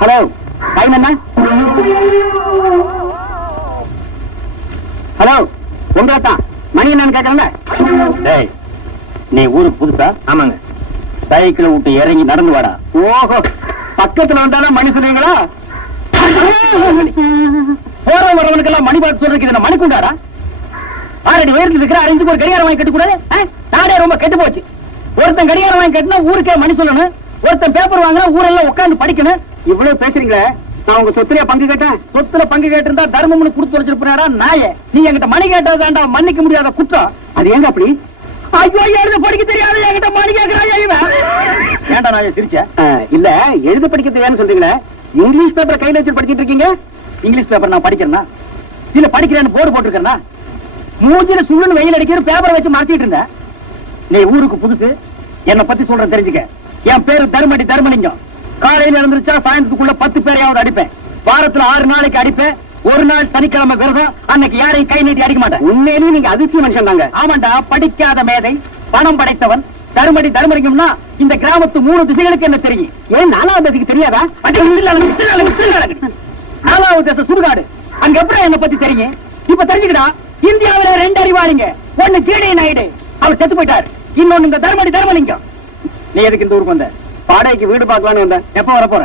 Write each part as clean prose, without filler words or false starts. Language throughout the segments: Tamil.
ஹலோ டைம் என்ன? ஹலோ உங்களை தான் மணி என்னன்னு கேட்கறேன். நீ ஊருக்கு புதுசா? ஆமாங்க. சைக்கிளை விட்டு இறங்கி நடந்து வாடா. ஓஹோ, பக்கத்துல வந்தாலும் மணி சொல்லுவீங்களா? போற வரவனுக்கெல்லாம் மணி பார்த்து சொல்றதுக்கு மணி கொண்டாடா. ஆறடி உயரத்தில் இருக்கிற அரைஞ்சுக்கு ஒரு கடிகாரம் வாங்கி கட்டக்கூடாது? நாடே ரொம்ப கெட்டு போச்சு. ஒருத்தன் கடிகாரம் வாங்கி கட்டினா ஊருக்கே மணி சொல்லணும், ஒருத்தன் பேப்பர் வாங்கினா ஊரெல்லாம் உட்காந்து படிக்கணும். இவ்வளவு பேசுறீங்களே, நான் உங்க சொத்துல பங்கு கேட்டேன். சொத்துல பங்கு கேட்டிருந்தா தர்மம்னு கொடுத்து வச்சிருப்பாரா நாய? நீ என்கிட்ட மணி கேட்டதாண்டா மன்னிக்க முடியாத குற்றம். அது எங்க அப்படி? ஐயோ, எழுத படிக்க தெரியாது என்கிட்ட மணி கேட்கிறாயா இவன்? ஏண்டா நான் சிரிச்ச? இல்ல, எழுத படிக்க தெரியாதுன்னு சொல்றீங்களே, இங்கிலீஷ் பேப்பர் கையில வச்சு படிச்சிட்டு இருக்கீங்க. இங்கிலீஷ் பேப்பர் நான் படிக்கிறேன்னா இல்ல படிக்கிறேன்னு போர்டு போட்டுருக்கேன்னா? மூஞ்சில சுள்ளுன்னு வெயில் அடிக்கிற பேப்பரை வச்சு மாத்திட்டு இருந்த. நீ ஊருக்கு புதுசு, என்ன பத்தி சொல்ற தெரிஞ்சுக்க. என் பேரு தர்மடி தர்மலிங்கம். காலையில இருந்துச்சா சாயந்தரத்துக்குள்ள 10 பேரையாவது அடிப்பேன். வாரத்துல 6 நாளைக்கு அடிப்பேன். ஒரு நாள் சனிக்கிழமை விரதம். அன்னைக்கு யாரையும் கை நீட்டி அடிக்க மாட்டேன். உண்மையிலேயே நீங்க அதிர்ச்சி மனுஷன் தாங்க. ஆமாண்டா, படிக்காத மேதை, பணம் படைத்தவன். தர்மடி தர்மலிங்கம்னா இந்த கிராமத்து 3 திசைகளுக்கு என்ன தெரியும்? ஏன் 4வது திசைக்கு தெரியாதா? 4வது திசை சுடுகாடு. அங்க எப்படி என்ன பத்தி தெரியும்? இப்ப தெரிஞ்சுக்கிட்டா. இந்தியாவில 2 அறிவாளிங்க. ஒன்னு ஜிடி நாயுடு, அவர் செத்து போயிட்டார். இன்னொன்னு இந்த தர்மடி தர்மலிங்கம். நீ எதுக்கு இந்த ஊருக்கு வந்த? பாடைக்கு வீடு பார்க்கலான்னு வந்தேன். எப்ப வர போற?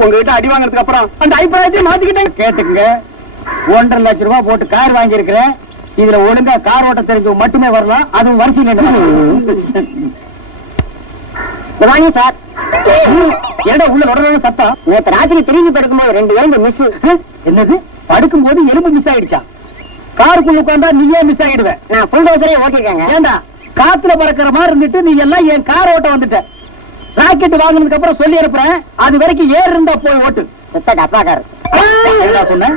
உங்ககிட்ட அடி வாங்கினதுக்கு அப்புறம் அந்த அபிப்பிராயத்தையும் மாத்திக்கிட்டேன். கேட்டுக்குங்க, 1.5 லட்சம் ரூபாய் போட்டு கார் வாங்கி இருக்கிறேன். இதுல ஒழுங்கா கார் ஓட்ட தெரிஞ்சவங்க மட்டுமே வரலாம். அதுவும் வரிசையில் சார். ஏடா உள்ள உடனே சத்தம்? நேற்று ராத்திரி திரும்பி படுக்கும்போது 2 எலும்பு மிஸ். என்னது? படுக்கும்போது எலும்பு மிஸ் ஆயிடுச்சா? காருக்குள்ள உட்கார்ந்தா நீயே மிஸ் ஆயிடுவேன். நான் ஃபுல் டோசரே ஓட்டிருக்கேங்க. ஏண்டா காத்துல பறக்கிற மாதிரி இருந்துட்டு நீ எல்லாம் என் கார் ஓட்ட வந்துட்ட. ராக்கெட் வாங்கினதுக்கு அப்புறம் சொல்லி இருப்பேன், அது வரைக்கும் ஏர் இருந்தா போய் ஓட்டு. அப்பா கார் சொன்ன?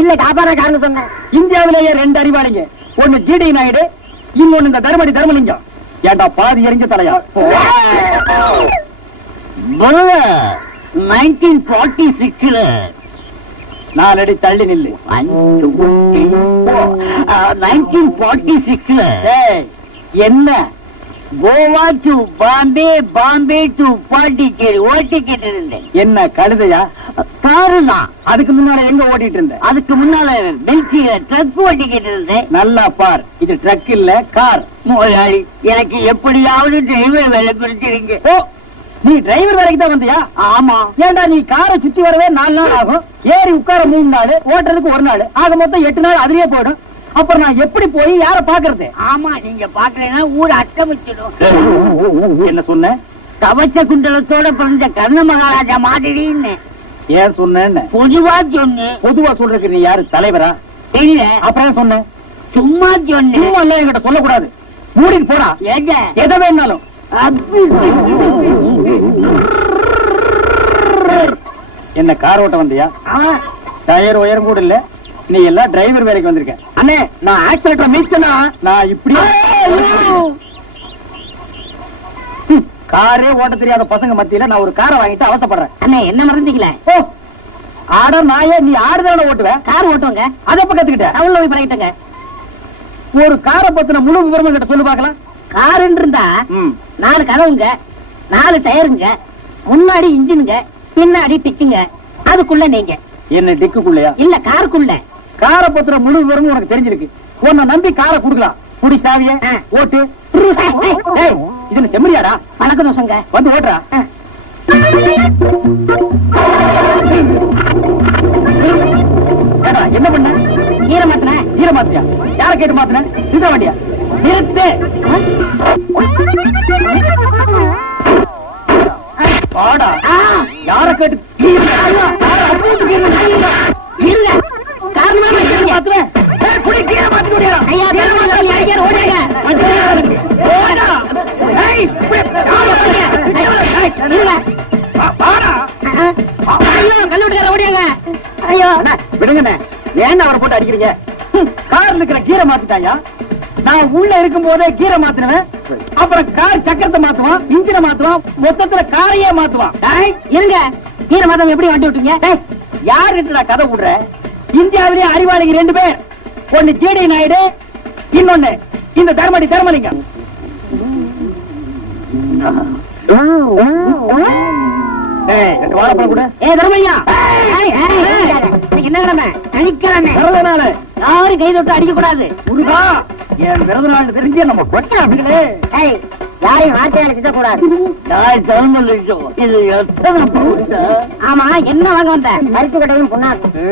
இல்ல, டாபாரா கார்னு சொன்னேன். இந்தியாவிலேயே 2 அறிவாளிங்க. ஒன்னு ஜிடி நாயுடு, இன்னொன்னு இந்த தர்மடி தர்மலிங்கம். ஏண்டா பாதி எரிஞ்ச தலையா? 1946 4 அடி தள்ளி நில்லு. 1946 என்ன? கோவா டு பாம்பே, பாம்பே டு பாண்டிச்சேரி ஓட்டிக்கிட்டு இருந்தேன். என்ன கழுதையா? காரு தான். அதுக்கு முன்னால எங்க ஓட்டிட்டு இருந்த? அதுக்கு முன்னால டெல்லியில ட்ரக் ஓட்டிக்கிட்டு இருந்தேன். நல்லா பார், இது ட்ரக் இல்ல கார். முதலாளி, எனக்கு எப்படியாவது டிரைவர் வேலை பிடிச்சிருங்க. ஓ, நீ டிரைவர் வேலைக்கு தான் வந்தியா? ஆமா. ஏண்டா நீ காரை சுத்தி வரவே 4 நாள் ஆகும், ஏறி உட்கார 3 நாள், ஓட்டுறதுக்கு 1 நாள், ஆக மொத்தம் 8 நாள் அதுலயே போயிடும். அப்புறம் நான் எப்படி போய் யார பாக்குறது? ஆமா, நீங்க பாக்கலன்னா ஊர் அட்டமிச்சிடும். என்ன சொன்ன? கவச்ச குண்டலத்தோட பிறந்த கர்ண மகாராஜா மாதிரின்னு. ஏன் சொன்ன? பொதுவா சொன்ன. பொதுவா சொல்றதுக்கு நீ யாரு, தலைவரா? தெரியல. அப்புறம் சொன்ன? சும்மா சொன்ன. சும்மா எல்லாம் என்கிட்ட சொல்லக்கூடாது. மூடிட்டு போடா. ஏங்க எதை வேணாலும். என்ன கார் ஓட்ட வந்தியா? டயர் உயரம் கூட இல்ல, நீ எல்லாம் டிரைவர் வேலைக்கு வந்திருக்க. அண்ணே, நான் ஆக்சிடென்ட்ல மீட்சனா நான் இப்படி காரே ஓட்ட தெரியாத பசங்க மத்தியில நான் ஒரு காரை வாங்கிட்டு அவசப்படுறேன். அண்ணே, என்ன மறந்தீங்களே? ஓ, ஆட நாயே, நீ ஆடுதான ஓட்டுவ? கார் ஓட்டுவங்க. அதை எப்ப கத்துக்கிட்ட? அவள போய் பழகிட்டங்க. ஒரு காரை பத்தின முழு விவரம் கிட்ட சொல்லு பாக்கலாம். காருன்னு இருந்தா 4 கதவுங்க, 4 டயருங்க, முன்னாடி இன்ஜினுங்க, பின்னாடி டிக்குங்க, அதுக்குள்ள நீங்க. என்ன டிக்குக்குள்ளயா? இல்ல, காருக்குள்ள. காரை பத்திர முழு விவரமும் உனக்கு தெரிஞ்சிருக்கு. உன்னை நம்பி காரை குடுக்கலாம். குடி சாவிய ஓட்டு. இது செம்மறியாடா? வணக்கம் தோசங்க. வந்து ஓட்டுறா. என்ன பண்ண? ஈர மாத்தின. ஈர மாத்தியா? யார கேட்டு மாத்தின? இந்த வண்டியா? நிறுத்து. பாடா. யார கேட்டு? விடுங்க, ஏன் அவரை போட்டு அடிக்கிறீங்க? கார்ல இருக்கிற கீரை மாத்திட்டாயா? நான் உள்ள இருக்கும் போதே கீரை மாத்தினுவேன். அப்புறம் கார் சக்கரத்தை மாத்துவான், இன்ஜினை மாத்துவான், மொத்தத்துல காரையே மாத்துவான். இருங்க, கீரை மாத்தம் எப்படி வண்டி விட்டீங்க? யாருட்டு கதை விடுற? இந்தியாவிலே அறிவாளிங்க 2 பேர். ஒன்னு ஜிடி நாயுடு, இன்னொன்னு இந்த தர்மடி தர்மலிங்கம். வாழைப்பழம் கூட தர்மையா என்ன கிழமை சனிக்கிழமை பிறந்த நாள் யாரும் கை தொட்டு அடிக்க கூடாது முருகா என் பிறந்த நாள் தெரிஞ்சு நம்ம கொட்டாங்களே யாரையும் வார்த்தையால திட்டக்கூடாது இது எத்தனை ஆமா என்ன வாங்க வந்த மருத்து கடையும் புண்ணாக்கு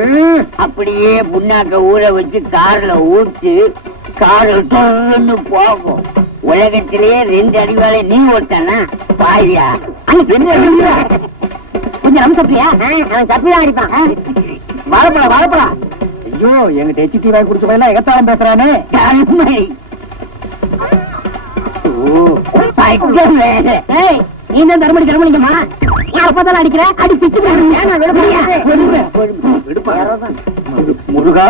அப்படியே புண்ணாக்க ஊற வச்சு கார்ல ஊற்றி கார் தொடர்ந்து போகும் உலகத்திலேயே 2 அடிவாளை நீ ஓட்டானா பாயா கொஞ்சம் நம்ம சப்பியா அவன் சப்பிதான் அடிப்பான் வாழைப்பழம் வாழைப்பழம் ஐயோ எங்கிட்ட எச்டி வாங்கி குடிச்ச பையனா எகத்தாளம் பேசுறானே நீ தான் தர்மடி கிளம்புறீங்கம்மா அப்பதான் அடிக்கிற அடி பிச்சு முருகா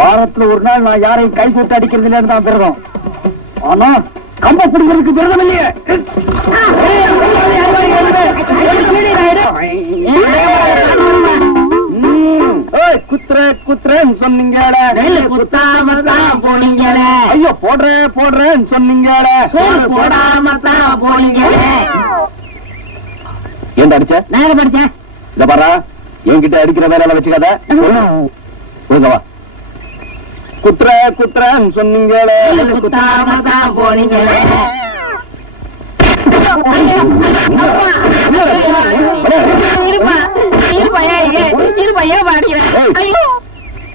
வாரத்துல ஒரு நாள் நான் யாரையும் கை போட்டு அடிக்கிறது இல்லைன்னு தான் விரதம் ஆனா கம்ப பிடிக்கிறதுக்கு விரதம் இல்லையே குத்துற குத்துறன்னு சொன்னீங்க குத்தாமத்தான் போனீங்க ஐயோ போடுறேன்னு சொன்னீங்க போடாமத்தான் போனீங்க ஏன் அடிச்ச நான் படிச்சேன் இந்த பாரா என்கிட்ட அடிக்கிற வேலை வச்சுக்காத ஒழுங்கவா குத்துற குத்துறன்னு சொன்னீங்க குத்தாமத்தான் போனீங்க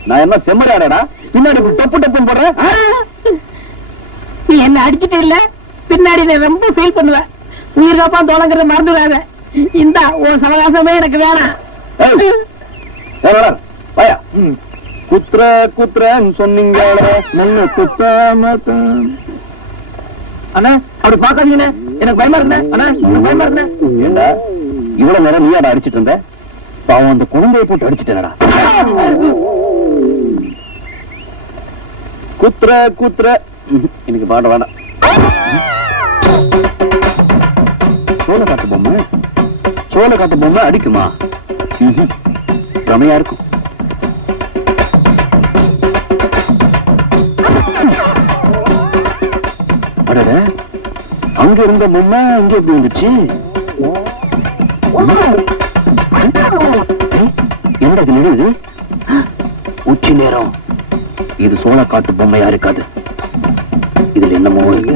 நான் என்ன செம்மறியாடா பின்னாடி டப்பு டப்பு போடுறேன் நீ என்ன அடிச்சுட்டு இல்ல பின்னாடி ரொம்ப ஃபீல் பண்ணுவ உயிர் காப்பா தோலங்கிறத மறந்துடாத இந்த உன் சவகாசமே எனக்கு வேணாம் குத்துற குத்துறன்னு சொன்னீங்க நல்ல குத்தாமத்தான் அண்ணா அப்படி பாக்காதீங்க எனக்கு பயமா இருந்தேன் அண்ணா பயமா இருந்தேன் ஏண்டா இவ்வளவு நேரம் நீயாடா அடிச்சிட்டு இருந்த பாவம் அந்த குழந்தையை போட்டு அடிச்சுட்டேனடா குத்துற குத்துற எனக்கு பாட வேண்டாம் சோழ காட்டு பொம்மை அடிக்குமா ரமையா இருக்கும் அடட அங்க இருந்த பொம்மை அங்க எப்படி வந்துச்சு என்னடா இது நிறுது உச்சி நேரம் இது சோழ காட்டு பொம்மையா இருக்காது இதுல என்னமோ இருக்கு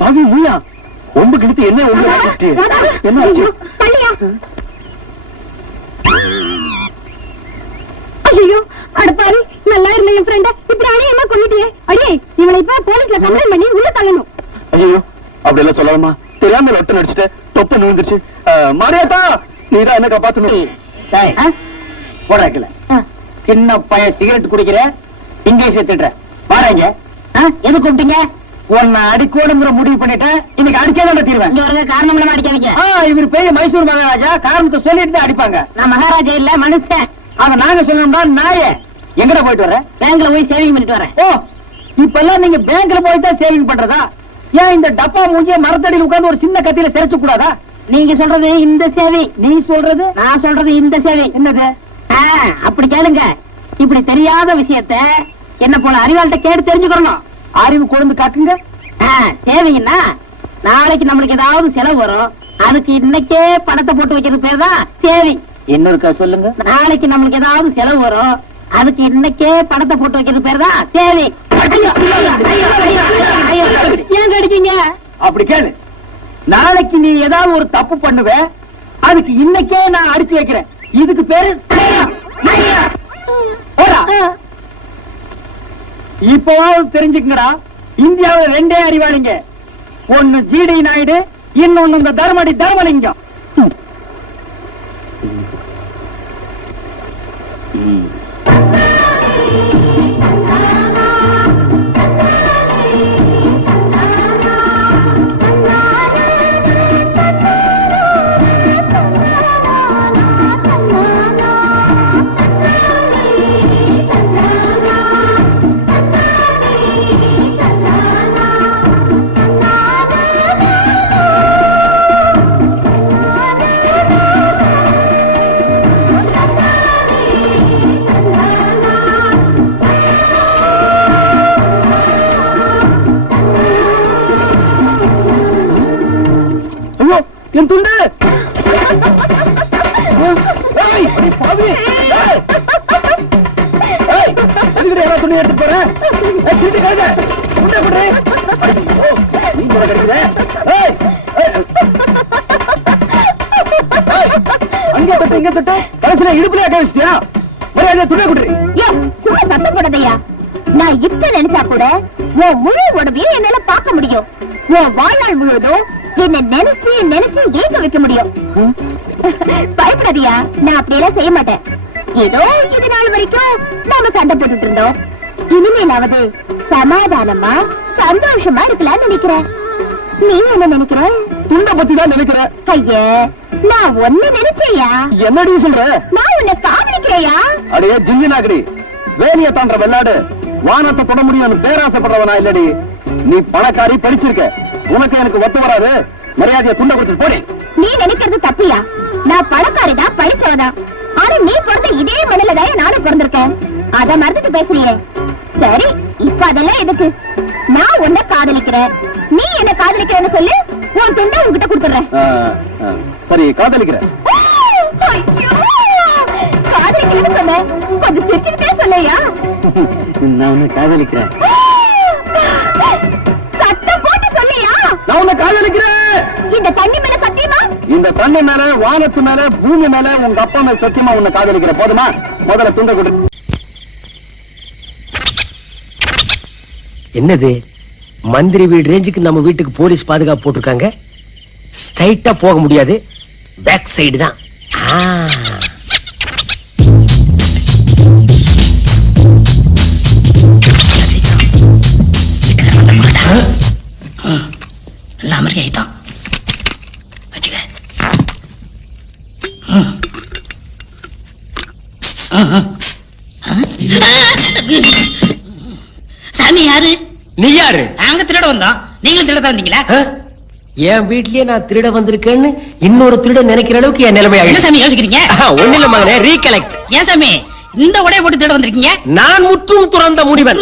பாவி நீயா ஒம்பு கிழித்து என்ன ஒண்ணு என்ன ஆச்சு ஐயோ அடப்பாரி நல்லா இருந்த என் ஃப்ரெண்ட இப்படி அணியமா கொன்னுட்டியே அடியே இவளை இப்ப போலீஸ்ல கம்ப்ளைண்ட் பண்ணி உள்ள தள்ளணும் ஐயோ அப்படி எல்லாம் சொல்லலாமா தெரியாம லொட்டு நடிச்சுட்டு தொப்பு நுழுந்துருச்சு மாரியாத்தா நீதான் என்ன காப்பாத்தணும் போடாக்கல சின்ன பையன் சிகரெட் குடிக்கிற இங்கிலீஷ்ல திட்டுற வாராங்க எது கூப்பிட்டீங்க உன்னை அடிக்கோடுங்கிற முடிவு பண்ணிட்டேன் இன்னைக்கு அடிச்சாதான் தீர்வேன் இங்க வருங்க காரணம் இல்லாம அடிக்காதீங்க இவர் பெரிய மைசூர் மகாராஜா காரணத்தை சொல்லிட்டு அடிப்பாங்க நான் மகாராஜா இல்ல மனுஷன் அத நாங்க சொல்லணும்னா நாயே எங்கட போயிட்டு வரேன் பேங்க்ல போய் சேவிங் பண்ணிட்டு வரேன் ஓ இப்ப எல்லாம் நீங்க பேங்க்ல போய் தான் சேவிங் பண்றதா ஏன் இந்த டப்பா மூஞ்சிய மரத்தடியில் உட்கார்ந்து ஒரு சின்ன கத்தியில சிரைச்சு கூடாதா நீங்க சொல்றது இந்த சேவை நீ சொல்றது நான் சொல்றது இந்த சேவை என்னது அப்படி கேளுங்க இப்படி தெரியாத விஷயத்த என்ன போல அறிவாள்கிட்ட கேட்டு தெரிஞ்சுக்கணும் அறிவு கொழுந்து காக்குங்க சேவைன்னா நாளைக்கு நம்மளுக்கு ஏதாவது செலவு வரும் அதுக்கு இன்னைக்கே பணத்தை போட்டு வைக்கிறது பேர் தான் சேவை இன்னொருக்கா சொல்லுங்க நாளைக்கு நம்மளுக்கு ஏதாவது செலவு வரும் அதுக்கு இன்னைக்கே பணத்தை போட்டு வைக்கிறது பேர் தான் சேவை ஏன் கடிக்கீங்க அப்படி கேளு நாளைக்கு நீ ஏதாவது ஒரு தப்பு பண்ணுவ அதுக்கு இன்னைக்கே நான் அடிச்சு வைக்கிறேன் இதுக்கு பேரு இப்போவாவது தெரிஞ்சுக்கங்கடா இந்தியாவில் 2 அறிவாளிங்க ஒன்னு ஜிடி நாயுடு இன்னொன்னு இந்த தர்மடி தர்மலிங்கம் என் துண்டு. ஏய், அடி பாவி. ஏய். ஏய், எதுக்குடி எல்லா துணியும் எடுத்துட்டு போறேன்? ஏய், திருட்டு கழுதை. துண்டை கொடு. ஐயோ, நீ கூட கிடைக்குதே. ஏய், ஏய். ஏய், அங்கே தொட்டு இங்கே தொட்டு கடைசியில இடுப்புல அக்க வச்சிட்டியா? ஒரே துணியை கொடு. சும்மா சத்தம் போடாதயா. நான் இப்ப நினைச்சா கூட உன் முழு உடம்பையும் என்னால பார்க்க முடியும். உன் வாழ்நாள் முழுவதும் என்ன நினைச்சு நினைச்சு ஏங்க வைக்க முடியும். பயப்படாதியா, நான் அப்படியெல்லாம் செய்ய மாட்டேன். ஏதோ இது நாள் வரைக்கும் நாம சண்டை போட்டுட்டு இருந்தோம். இனிமேலாவது சமாதானமா சந்தோஷமா இருக்கலாம்னு நினைக்கிறேன். நீ என்ன நினைக்கிற? துண்டை பத்தி தான் நினைக்கிறேன். ஐயா, நான் ஒண்ணு நினைச்சேயா. என்னடி சொல்ற? நான் உன்னை காதலிக்கிறேயா. அடையே ஜிஞ்சினாக்கடி, வேலிய தாண்ட வெள்ளாடு வானத்தை தொட முடியும் பேராசைப்படுறவனா இல்லடி. நீ பணக்காரி, படிச்சிருக்க, உனக்கு எனக்கு ஒத்து வராது. மரியாதையை துண்டை கொடுத்துட்டு போடி. நீ நினைக்கிறது தப்பியா? நான் பணக்காரிதான், படிச்சவதான். ஆனா நீ பிறந்த இதே மண்ணிலதான் நானும் பிறந்திருக்கேன். அத மறந்துட்டு பேசுறியே. சரி, இப்ப அதெல்லாம் எதுக்கு? நான் உன்னை காதலிக்கிறேன், நீ என்ன காதலிக்கிறேன்னு சொல்லு. உன் துண்டை உன்கிட்ட கொடுத்துறேன். சரி, காதலிக்கிறேன். காதலிக்கிறேன்னு சொன்ன, கொஞ்சம் சிரிச்சுக்கிட்டே சொல்லையா? நான் உன்னை காதலிக்கிறேன். சத்தம் போட்டு சொல்லையா? நான் உன்னை காதலிக்கிறேன். இந்த தண்ணி மேல சத்தியமா? இந்த தண்ணி மேல, வானத்து மேல, பூமி மேல, உங்க அப்பா மேல சத்தியமா உன்னை காதலிக்கிறேன். போதுமா? முதல்ல துண்டை கொடு. என்னது, மந்திரி வீடு ரேஞ்சுக்கு நம்ம வீட்டுக்கு போலீஸ் பாதுகாப்பு போட்டிருக்காங்க. ஸ்ட்ரைட்டா போக முடியாது, பேக் சைடு தான். மாதிரி ஆயிட்டான். வச்சுக்க. சாமி யாரு? நீ யாரு? நாங்க திருட வந்தோம், நீங்களும் திருட வந்தீங்களா? என் வீட்லயே நான் திருட வந்திருக்கேன்னு இன்னொரு திருட நினைக்கிற அளவுக்கு என் நிலைமை என்ன சாமி யோசிக்கிறீங்க? ஒண்ணு இல்ல மகனே, ரீகலெக்ட். ஏன் சாமி இந்த உடைய போட்டு திருட வந்திருக்கீங்க? நான் முற்றும் துறந்த முடிவன்.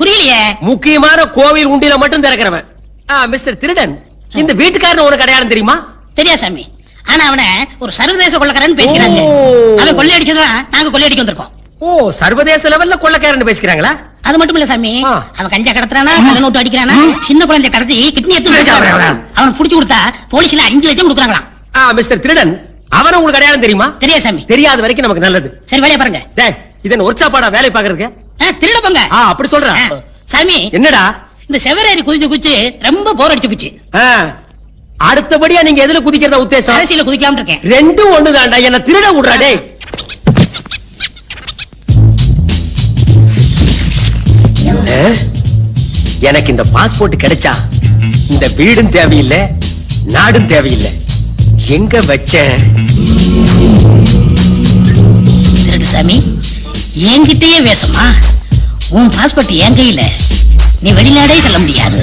புரியலையே. முக்கியமான கோவில் உண்டியில மட்டும் திறக்கிறவன். மிஸ்டர் திருடன், இந்த வீட்டுக்காரன் உனக்கு அடையாளம் தெரியுமா? தெரியா சாமி, ஆனா அவனை ஒரு சர்வதேச கொள்ளக்காரன் பேசிக்கிறாங்க. அவன் கொள்ளையடிச்சதான் நாங்க கொள்ளையடிக்க வந்திருக்கோம். ஓ, சர்வதேச லெவல்ல கொள்ளக்காரன் பேசிக்கிறாங்களா? அது மட்டும் இல்ல சாமி, அவன் கஞ்சா கடத்துறானா, கள்ள நோட்டு அடிக்கிறானா, சின்ன குழந்தை கடத்தி கிட்னி எடுத்து அவன் புடிச்சு கொடுத்தா போலீஸ்ல 5 லட்சம் கொடுக்குறாங்களாம். மிஸ்டர் திருடன், அவன உங்களுக்கு அடையாளம் தெரியுமா? தெரியா சாமி. தெரியாத வரைக்கும் நமக்கு நல்லது. சரி, வேலைய பாருங்க. இதன் ஒரு சாப்பாடா வேலை பாக்குறதுக்கு? திருட போங்க. அப்படி சொல்றேன் சாமி. என்னடா இந்த செவரேறி குதிச்சு குதிச்சு ரொம்ப போர் அடிச்சு போச்சு. அடுத்தபடியா நீங்க எதுல குதிக்கிறதா உத்தேசம்? அரசியல குதிக்கலாம் இருக்கேன். ரெண்டும் ஒண்ணுதான்டா, என்ன திருட விடுறா டேய். எனக்கு இந்த பாஸ்போர்ட் கிடைச்சா இந்த வீடும் தேவையில்லை, நாடும் தேவையில்லை. எங்க வச்சேன்? திருடு சாமி, என்கிட்டயே வேசமா? உன் பாஸ்போர்ட் என் கையில, நீ வெளிநாடே செல்ல முடியாது.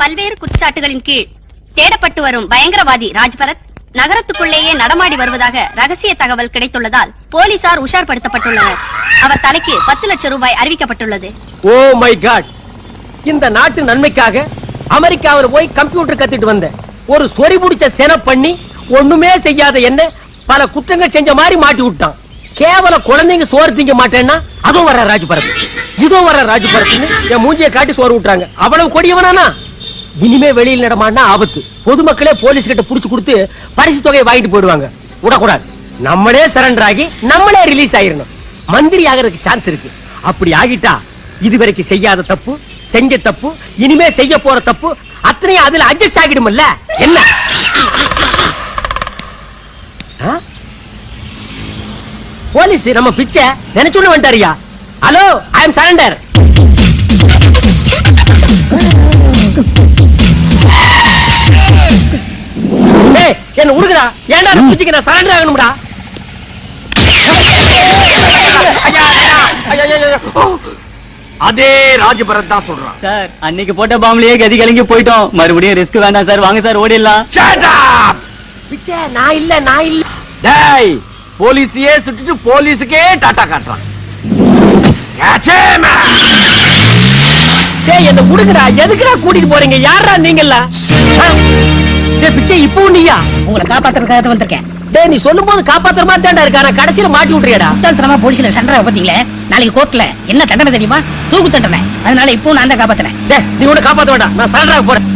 பல்வேறு குற்றச்சாட்டுகளின் கீழ் தேடப்பட்டு வரும் பயங்கரவாதி ராஜ்பரத் நகரத்துக்குள்ளேயே நடமாடி வருவதாக ரகசிய தகவல் கிடைத்துள்ளதால் போலீசார் உஷார்படுத்தப்பட்டுள்ளனர். அவர் தலைக்கு 10 லட்சம் ரூபாய் அறிவிக்கப்பட்டுள்ளது. ஓ மை காட், இந்த நாட்டு நன்மைக்காக அமெரிக்காவில் போய் கம்ப்யூட்டர் கத்துட்டு வந்த ஒரு சொறி புடிச்ச சென பண்ணி ஒண்ணுமே செய்யாத என்ன பல குற்றங்கள் செஞ்ச மாதிரி மாட்டி விட்டான். கேவல குழந்தைங்க சோறு திங்க மாட்டேன்னா அதோ வர ராஜ்பரத், இதோ வர ராஜ்பரத்னு என் மூஞ்சியை காட்டி சோறு விட்டுறாங்க. அவ்வளவு கொடியவனானா? இனிமே வெளியில் நடமாடினா ஆபத்து. பொதுமக்களே போலீஸ் கிட்ட புடிச்சு கொடுத்து பரிசு தொகையை வாங்கிட்டு போயிடுவாங்க. விடக்கூடாது, நம்மளே சரண்டர் ஆகி நம்மளே ரிலீஸ் ஆயிரணும். மந்திரி ஆகிறதுக்கு சான்ஸ் இருக்கு. அப்படி ஆகிட்டா இதுவரைக்கும் செய்யாத தப்பு, செஞ்ச தப்பு, இனிமே செய்ய போற தப்பு அத்தனையும் அதுல அட்ஜஸ்ட் ஆகிடும்ல. என்ன போலீஸ் நம்ம பிச்சை நினைச்சுன்னு வந்துட்டாரியா? Hello, I am surrender. என்ன உருகுடா, ஏன்டா பிடிச்சிக்க? நான் சரண்டர் ஆகணும்டா. அதே ராஜபரத் தான் சொல்றான். சார், அன்னைக்கு போட்ட பாம்புலயே கதி கலங்கி போயிட்டோம். மறுபடியும் ரிஸ்க் வேண்டாம் சார், வாங்க சார் ஓடிடலாம். பிச்சை நான் இல்ல, நான் இல்ல. டேய், போலீஸையே சுட்டுட்டு போலீஸுக்கே டாட்டா காட்டுறான். டேய் என்ன முடுங்கடா, எதுக்குடா கூட்டிட்டு போறீங்க? யாரா நீங்களா? டேய் பிச்சை இப்போ நீயா? உங்களை காப்பாத்துறதுக்காக வந்திருக்கேன். டேய் நீ சொல்லும்போது காப்பாத்துற மாதிரி தான்டா இருக்கா, நான் கடைசியில மாட்டி விட்டுறியடா. முட்டாள்தனமா போலீஸ்ல சண்டை பாத்தீங்களே, நாளைக்கு கோர்ட்ல என்ன தண்டனை தெரியுமா? தூக்கு தண்டனை. அதனால இப்போ நான் தான் காப்பாத்துறேன். டேய் நீ ஒண்ணு காப்பாத்த வேண்டாம், நான் சரண்டராக போறேன்.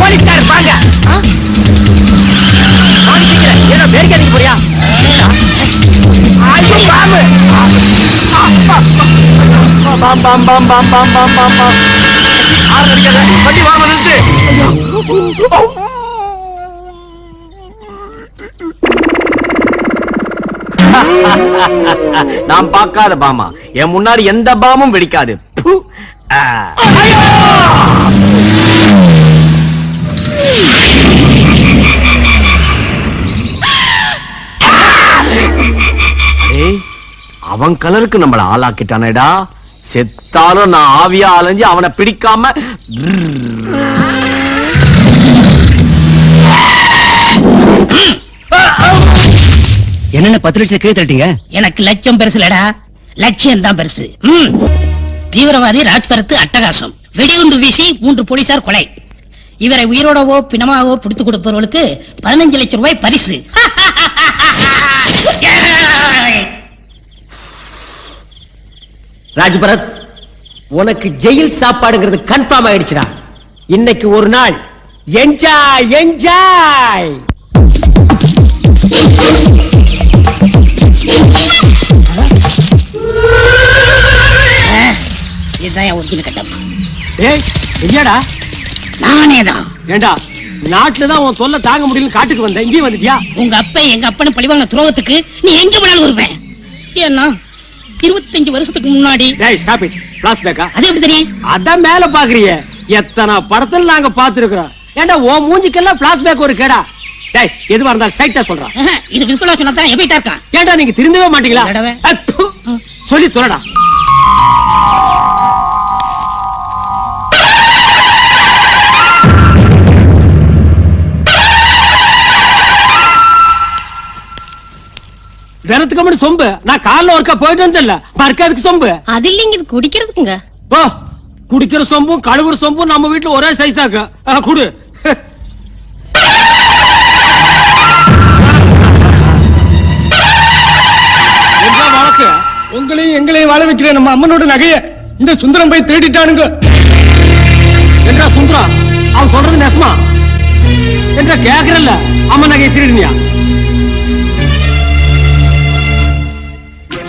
போலீஸ்காரர் வாங்க. வாங்க சீக்கிரம். ஏன்னா பேரிக்காதீங்க போறியா? ஐயோ பாம்பு. பாம் பாம் பாம் பாம் பாம் பாம் பாம் பாம். ஆரம்பிக்காத. வண்டி வாங்க நிறுத்து. நான் பார்க்காத பாமா, என் முன்னாடி எந்த பாமும் வெடிக்காது. ப்பு. ஏய், அவன் கலருக்கு நம்மள ஆளாக்கிட்டானேடா. செத்தாலும் நான் ஆவியா அலைஞ்சு அவனை பிடிக்காம. என்னென்ன 10 லட்சம் கீழே தட்டிங்க? எனக்கு லட்சம் பெருசுலடா, லட்சியம் தான் பெருசு. தீவிரவாதி ராஜ்பரத் அட்டகாசம். வெடிகுண்டு வீசி 3 போலீசார் கொலை. இவரை உயிரோடவோ பிணமாவோ பிடித்து கொடுப்பவர்களுக்கு 15 லட்சம் ரூபாய் பரிசு. ராஜ்பரத், உனக்கு ஜெயில் சாப்பாடுங்கிறது கன்ஃபார்ம் ஆயிடுச்சுடா. இன்னைக்கு ஒரு நாள் என்ஜாய் என்ஜாய். இதுதான் என் ஒரிஜினல் கட்டம். ஏய் என்னடா? நானே தான். ஏண்டா நாட்டுல தான் உன் சொல்ல தாங்க முடியல காட்டுக்கு வந்த, இங்கேயும் வந்துட்டியா? உங்க அப்பா எங்க அப்பனு பழிவாங்க துரோகத்துக்கு நீ எங்க வேணாலும் வருவேன். ஏன்னா 25 வருஷத்துக்கு முன்னாடி. டேய் ஸ்டாப் இட். ஃபிளாஷ்பேக்கா? அது எப்படி தெரியும்? அதான் மேல பாக்குறியே, எத்தனை படத்துல நாங்க பாத்துருக்கோம். ஏண்டா ஓ மூஞ்சிக்கெல்லாம் ஃபிளாஷ்பேக் ஒரு கேடா? டேய் எதுவா இருந்தாலும் ஸ்ட்ரைட்டா சொல்றான். இது விஸ்வலா சொன்னா தான் எபிட்டா இருக்கான். ஏண்டா நீங்க திருந்தவே மாட்டீங்களா? தடவை. அத்து. சொல்லி தொலைடா. தினத்துக்கு மட்டும் சொம்பு. நான் காலைல ஒருக்கா போயிட்டு வந்தேன்ல, மறுக்காதுக்கு சொம்பு. அது இல்லைங்க, இது குடிக்கிறதுக்குங்க. ஓ, குடிக்கிற சொம்பும் கழுவுற சொம்பும் நம்ம வீட்டுல ஒரே சைஸாக்கு. குடு. வழக்கு உங்களையும் எங்களையும் வாழ வைக்கிறேன் நம்ம அம்மனோட நகைய இந்த சுந்தரம் போய் தேடிட்டானுங்க. என்றா சுந்தரம், அவன் சொல்றது நெசமா? என்றா கேக்குறல்ல அம்மன் நகையை திருடினியா?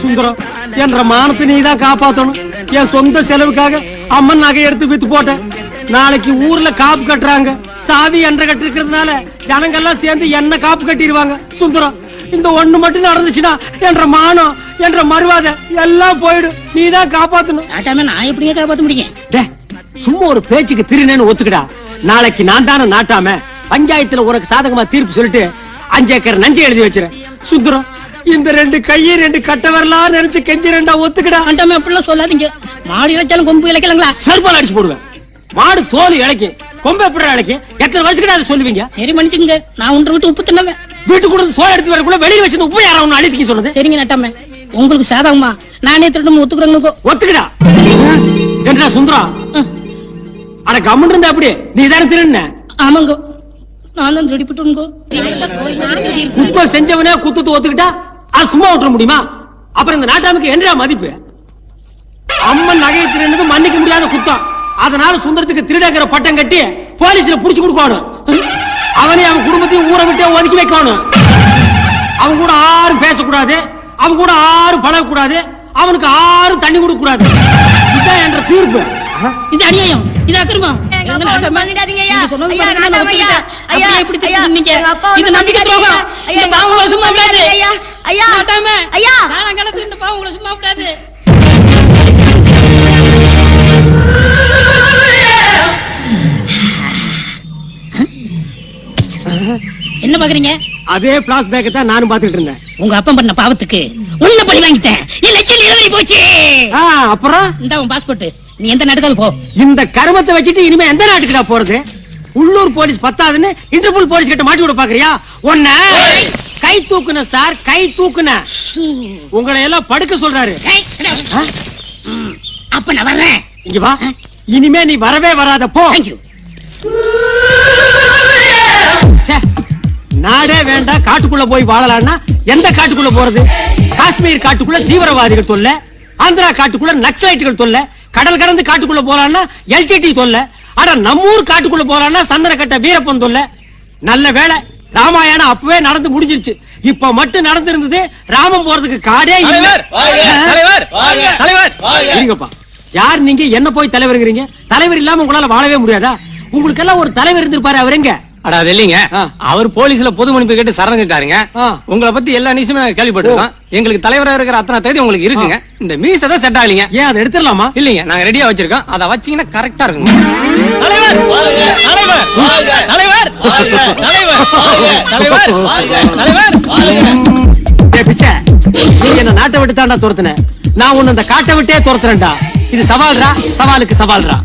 சுந்தரம், என்ற மானத்தை நீதான் காப்பாத்தணும். என் சொந்த செலவுக்காக அம்மன் நகை எடுத்து வித்து போட்டேன். நாளைக்கு ஊர்ல காப்பு கட்டுறாங்க. சாவி என்ற கட்டு இருக்கிறதுனால ஜனங்கள்லாம் சேர்ந்து என்ன காப்பு கட்டிடுவாங்க. சுந்தரம், இந்த ஒண்ணு மட்டும் நடந்துச்சுன்னா என்ற மானம் என்ற மறுவாத எல்லாம் போயிடும். நீதான் காப்பாத்தணும். நாட்டாம நான் எப்படிங்க காப்பாத்த முடியும்? சும்மா ஒரு பேச்சுக்கு திருநேன்னு ஒத்துக்கடா. நாளைக்கு நான் தானே நாட்டாம பஞ்சாயத்துல உனக்கு சாதகமா தீர்ப்பு சொல்லிட்டு 5 ஏக்கர் நஞ்சை எழுதி வச்சிருக்கேன். சுந்தரம், இந்த 2 கையை 2 கட்ட வரலாம் நினைச்சு கெஞ்சி 2 ஒத்துக்கடா. நாட்டாம அப்படிலாம் சொல்லாதீங்க. மாடு இழைச்சாலும் கொம்பு இழைக்கலாங்களா? செருப்பால் அடிச்சு போடுவேன். மாடு தோல் இழைக்கும், கொம்பு எப்படி இழைக்கும்? எத்தனை வருஷத்துக்கு அதை சொல்லுவீங்க? சரி மன்னிச்சுங்க, நான் ஒன்று விட்டு உப்பு தின்னவேன். வீட்டுக்கு கூட சோறு எடுத்து வரக்குள்ள வெளியில வச்சு உப்பு யாரா ஒண்ணு அழித்துக்க சொன்னது? சரிங்க நாட்டாம, உங்களுக்கு சாதகமா நானே திருட்டு ஒத்துக்குறேங்க. ஒத்துக்கடா. என்ன சுந்தரம், அட கம்முன்னு இருந்தா அப்படி நீ தானே திருண்ண? ஆமாங்க, நான் தான் திருடிப்பட்டுங்க. குத்தம் செஞ்சவனே குத்தத்தை ஒத்துக்கிட்டா அது சும்மா விட்டுற முடியுமா? அப்புறம் இந்த நாட்டாமுக்கு என்னடா மதிப்பு? அம்மன் நகையை திருடுனது மன்னிக்க முடியாத குத்தம். அதனால சுந்தரத்துக்கு திருடங்கிற பட்டம் கட்டி போலீஸ்ல புடிச்சு கொடுக்கணும். அவனே அவன் குடும்பத்தையும் ஊரை விட்டு ஒதுக்கி வைக்கணும். அவன் கூட யாரும் பேசக்கூடாது, அவன் கூட யாரும் பழகக்கூடாது, அவனுக்கு யாரும் தண்ணி கொடுக்க கூடாது. இதுதான் என்ற தீர்ப்பு. இது அநியாயம், இது அக்கிரமம். என்ன பாக்குறீங்க? அதே பிளாஷ்பேக் தான் நானும் பாத்துட்டு இருந்தேன். உங்க அப்பா பண்ண பாவத்துக்கு உன்ன பழி வாங்கிட்டேன். லட்சம் எழுதி போச்சு. அப்புறம் இந்த உன் பாஸ்போர்ட், நீ எந்த நாட்டுக்கு போ. இந்த கருமத்தை வச்சுட்டு இனிமே எந்த நாட்டுக்கு போறது? உள்ளூர் போலீஸ் பத்தாதுன்னு இன்டர்போல் போலீஸ் கிட்ட மாட்டி விட பாக்குறியா? ஒன்ன கை தூக்குன சார், கை தூக்குன. உங்களை எல்லாம் படுக்க சொல்றாரு. ஏய், ஆ? அப்ப நான் வர்றேன். இங்க வா. இனிமே நீ வரவே வராத, போ. தேங்க்யூ. ச்சே, நாடே வேண்டாம், காட்டுக்குள்ள போய் வாழலாம்னா எந்த காட்டுக்குள்ள போறது? காஷ்மீர் காட்டுக்குள்ள தீவிரவாதிகள் தொல்ல, ஆந்திரா காட்டுக்குள்ள நக்சலைட்டுகள் தொல்ல, கடல் கடந்து காட்டுக்குள்ள போறான்னா எல்டிடி தொல்ல, ஆனா நம்மூர் காட்டுக்குள்ள போறான்னா சந்தன கட்ட வீரப்பன் தொல்ல. நல்ல வேளை ராமாயணம் அப்பவே நடந்து முடிஞ்சிருச்சு. இப்ப மட்டும் நடந்திருந்தது ராமன் போறதுக்கு காடே இல்ல. இருங்கப்பா, யார் நீங்க? என்ன போய் தலைவருங்கிறீங்க? தலைவர் இல்லாம உங்களால வாழவே முடியாதா? உங்களுக்கு எல்லாம் ஒரு தலைவர் இருந்திருப்பாரு, அவர் எங்க? அடா இல்லைங்க, அவர் போலீஸ்ல பொது மன்னிப்பு கேட்டு சரணடைஞ்சிட்டாருங்க. ஆ. உங்களை பத்தி எல்லா நியூஸுமே நாங்க கேள்விப்பட்டிருக்கோம். எங்களுக்கு தலைவரா இருக்கிற அத்தனை தகுதி உங்களுக்கு இருக்குங்க. இந்த மீஸ் தான் செட் ஆகலீங்க. ஏன் அதை எடுத்துடலாமா? இல்லைங்க, நாங்க ரெடியா வச்சிருக்கோம். அதை வச்சீங்கன்னா கரெக்டா இருக்குங்க. தலைவர் தலைவர் தலைவர் தலைவர் தலைவர் டேய் பிச்சை, நீ என்ன நாட்டை விட்டு தாண்டா துரத்துன, நான் உன்னை இந்த காட்டை விட்டே துரத்துறேன்டா. இது சவால்ரா, சவாலுக்கு சவால்ரா.